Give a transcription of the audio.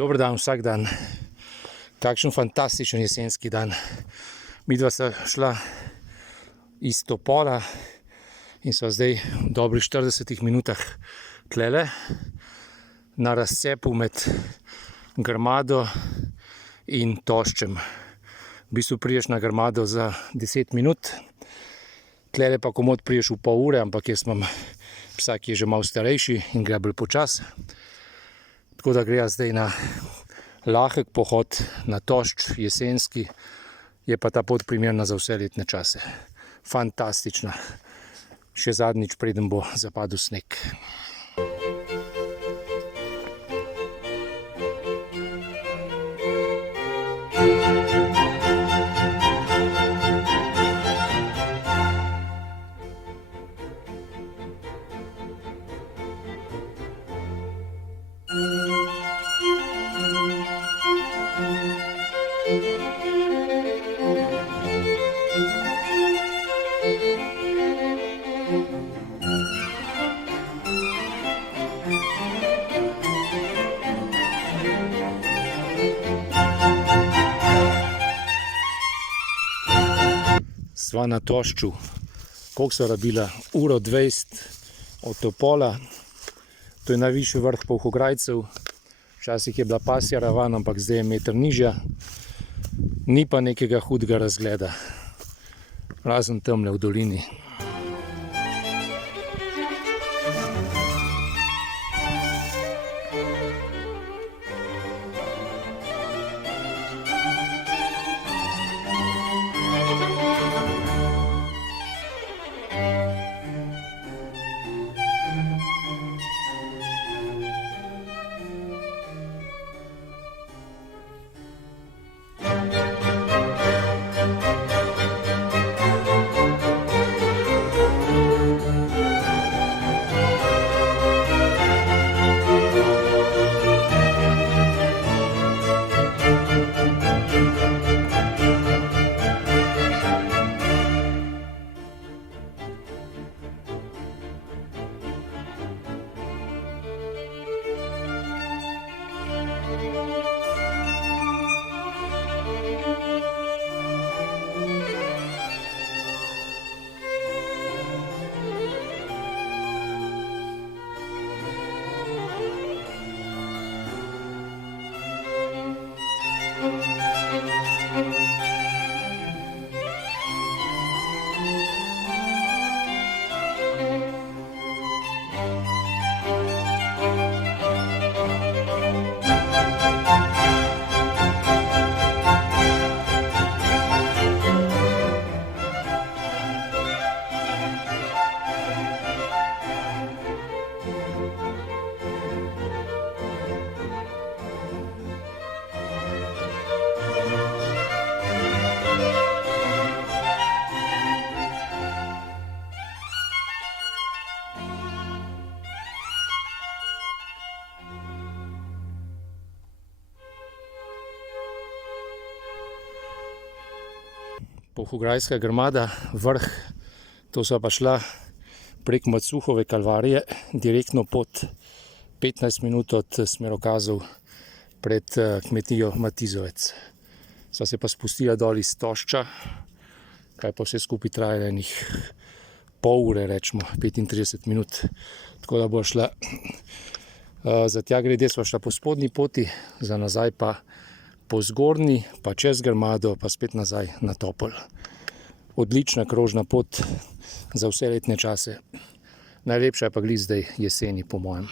Dober dan, vsak dan. Kakšen fantastičen jesenski dan. Midva sta šla iz Topola in sva zdaj v dobrih 40 minutah tlele na razcepu med Grmado in Toščem. V bistvu priješ na Grmado za 10 minut, tlele pa komot priješ v pol ure, ampak jaz imam psa, ki je že malo starejši in gre bolj počas. Tako da gre zdaj na lahek pohod na Tošč, jesenski, je pa ta pot primerna za vse letne čase. Fantastična. Še zadnjič, preden bo zapadel sneg. Sva na Tošču, koliko sva rabila? 1:20 od Topola. To je najvišji vrh Polhograjcev. Včasih je bila pasja ravan, ampak zdaj je meter nižja. Ni pa nekega hudega razgleda, razen tamle v dolini. Polhograjska Grmada, vrh, to sva pa šla prek Macuhove Kalvarije, direktno pot 15 minut od smerokazov pred kmetijo Matizovec. Sva se pa spustila dol iz Tošča, kaj pa vse skupaj trajalo enih pol ure, rečemo, 35 minut. Tako da bo šla, za tja grede sva šla po spodnji poti, za nazaj pa po zgornji, pa čez Grmado, pa spet nazaj na Topol. Odlična krožna pot za vse letne čase. Najlepša je pa glih zdaj jeseni, po mojem.